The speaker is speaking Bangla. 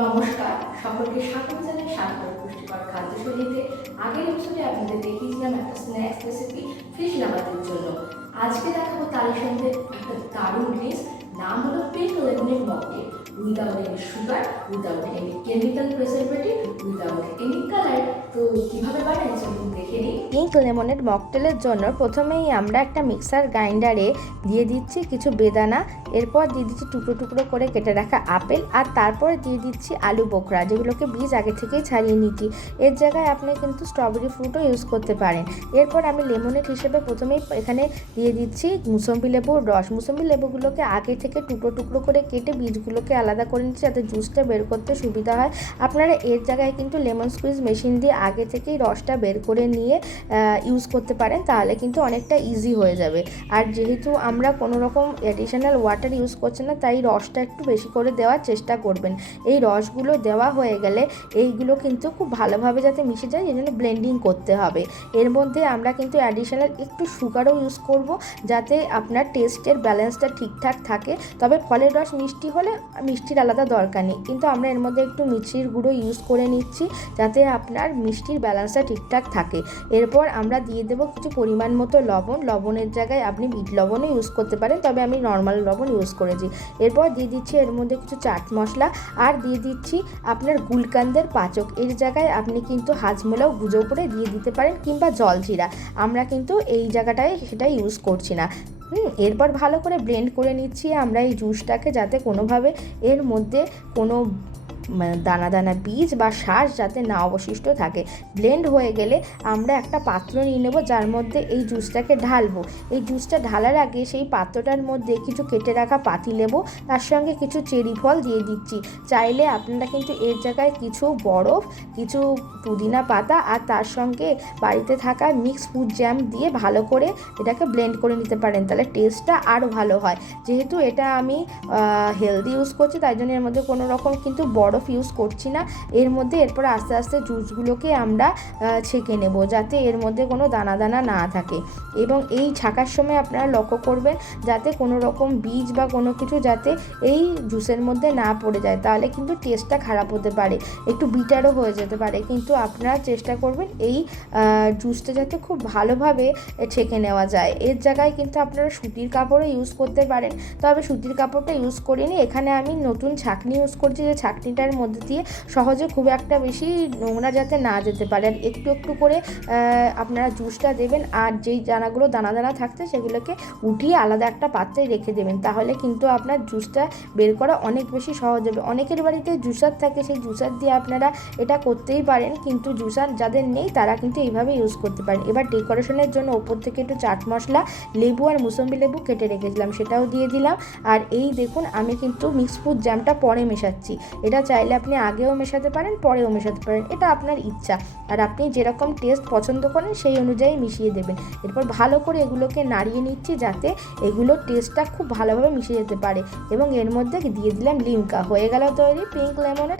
নমস্কার, সকলকে স্বাগত জানাই স্বাস্থ্য পুষ্টিকর খাদ্য শৈলীতে। আগের এপিসোডে আপনাদের দেখিয়েছিলাম একটা স্ন্যাক্স রেসিপি ফিশ লাভারের জন্য। আজকে দেখাবো তারই সঙ্গে একটা দারুণ ডিশ, নাম হলো পিঙ্ক লেমনের mocktail. Without any sugar, without any chemical preservative, without any colour. তো কিভাবে বানাই চলুন দেখে নিই। পিঙ্ক লেমনের মকটেলের জন্য প্রথমেই আমরা একটা মিক্সার গ্রাইন্ডারে দিয়ে দিচ্ছি কিছু বেদানা, এরপর দিয়ে দিচ্ছি টুকরো টুকরো করে কেটে রাখা আপেল, আর তারপরে দিয়ে দিচ্ছি আলু বোখরা, যেগুলোকে বীজ আগে থেকেই ছাড়িয়ে নিচ্ছি। এর জায়গায় আপনি কিন্তু স্ট্রবেরি ফ্রুটও ইউজ করতে পারেন। এরপর আমি লেমনেড হিসেবে প্রথমেই এখানে দিয়ে দিচ্ছি মুসম্বি লেবুর রস। মুসম্বি লেবুগুলোকে আগে থেকে টুকরো টুকরো করে কেটে বীজগুলোকে আলাদা করে নিচ্ছি যাতে জুসটা বের করতে সুবিধা হয়। আপনারা এর জায়গায় কিন্তু লেমন স্কুইজ মেশিন দিয়ে আগে থেকেই রসটা বের করে নিয়ে ইউজ করতে পারেন, তাহলে কিন্তু অনেকটা ইজি হয়ে যাবে। আর যেহেতু আমরা কোনো রকম অ্যাডিশনাল ওয়াটার ইউজ করছি না, তাই রসটা একটু বেশি করে দেওয়ার চেষ্টা করবেন। এই রসগুলো দেওয়া হয়ে গেলে এইগুলো কিন্তু খুব ভালোভাবে যাতে মিশে যায়, এই জন্য ব্লেন্ডিং করতে হবে। এর মধ্যে আমরা কিন্তু অ্যাডিশনাল একটু সুগারও ইউজ করব, যাতে আপনার টেস্টের ব্যালেন্সটা ঠিকঠাক থাকে। তবে ফলের রস মিষ্টি হলে মিষ্টির আলাদা দরকার নেই, কিন্তু আমরা এর মধ্যে একটু মিষ্টির গুঁড়ো ইউজ করে নিচ্ছি যাতে আপনার মিষ্টির ব্যালেন্সটা ঠিকঠাক থাকে। এরপর আমরা দিয়ে দেবো কিছু পরিমাণ মতো লবণ। লবণের জায়গায় আপনি বিট লবণও ইউজ করতে পারেন, তবে আমি নর্মাল লবণ ইউজ করেছি। এরপর দিয়ে দিচ্ছি এর মধ্যে কিছু চাট মশলা, আর দিয়ে দিচ্ছি আপনার গুলকান্দের পাচক। এর জায়গায় আপনি কিন্তু হাজমোলাও গুঁজো করে দিয়ে দিতে পারেন, কিংবা জলজিরা। আমরা কিন্তু এই জায়গাটায় সেটা ইউজ করছি না। এরপর ভালো করে ব্লেন্ড করে নিচ্ছি আমরা এই জুসটাকে, যাতে কোনোভাবে এর মধ্যে কোনো দানা দানা বীজ বা শ্বাস যাতে না অবশিষ্ট থাকে। ব্লেন্ড হয়ে গেলে আমরা একটা পাত্র নিয়ে নেব, যার মধ্যে এই জুসটাকে ঢালবো। এই জুসটা ঢালার আগে সেই পাত্রটার মধ্যে কিছু কেটে রাখা পাতিলেবু, তার সঙ্গে কিছু চেরি ফল দিয়ে দিচ্ছি। চাইলে আপনারা কিন্তু এর জায়গায় কিছু বরফ, কিছু পুদিনা পাতা, আর তার সঙ্গে বাড়িতে থাকা মিক্স ফ্রুট জ্যাম দিয়ে ভালো করে এটাকে ব্লেন্ড করে নিতে পারেন, তাহলে টেস্টটা আরও ভালো হয়। যেহেতু এটা আমি হেলদি ইউজ করছি, তাই জন্য এর মধ্যে কোনো রকম কিন্তু বরফ ইউজ করছি না এর মধ্যে। এরপর আস্তে আস্তে জুসগুলোকে আমরা ছেঁকে নেব, যাতে এর মধ্যে কোনো দানা দানা না থাকে। এবং এই ছাঁকার সময় আপনারা লক্ষ্য করবেন যাতে কোনো রকম বীজ বা কোনো কিছু যাতে এই জুসের মধ্যে না পড়ে যায়, তাহলে কিন্তু টেস্টটা খারাপ হতে পারে, একটু বিটারও হয়ে যেতে পারে। কিন্তু আপনারা চেষ্টা করবেন এই জুসটা যাতে খুব ভালোভাবে ছেঁকে নেওয়া যায়। এর জায়গায় কিন্তু আপনারা সুতির কাপড়ও ইউজ করতে পারেন, তবে সুতির কাপড়টা ইউজ করিনি। এখানে আমি নতুন ছাঁকনি ইউজ করছি, যে ছাঁকনিটার মধ্যে দিয়ে সহজে খুব একটা বেশি নোংরা যাতে না যেতে পারে। আর একটু একটু করে আপনারা জুসটা দেবেন, আর যেই দানাগুলো দানা দানা থাকছে সেগুলোকে উঠিয়ে আলাদা একটা পাত্রে রেখে দেবেন, তাহলে কিন্তু আপনার জুসটা বের করা অনেক বেশি সহজ হবে। অনেকের বাড়িতে জুসার থাকে, সেই জুসার দিয়ে আপনারা এটা করতেই পারেন, কিন্তু জুসার যাদের নেই তারা কিন্তু এইভাবে ইউজ করতে পারেন। এবার ডেকোরেশনের জন্য ওপর থেকে একটু চাট মশলা, লেবু আর মুসম্বি লেবু কেটে রেখেছিলাম সেটাও দিয়ে দিলাম। আর এই দেখুন আমি কিন্তু মিক্স ফ্রুট জ্যামটা পরে মেশাচ্ছি। এটা চাইলে আপনি আগেও মেশাতে পারেন, পরেও মেশাতে পারেন, এটা আপনার ইচ্ছা। আর আপনি যেরকম টেস্ট পছন্দ করেন সেই অনুযায়ী মিশিয়ে দেবেন। এরপর ভালো করে এগুলোকে নাড়িয়ে নিচ্ছি যাতে এগুলোর টেস্টটা খুব ভালোভাবে মিশে যেতে পারে। এবং এর মধ্যে দিয়ে দিলাম লিমকা। হয়ে গেল তৈরি পিঙ্ক লেমনের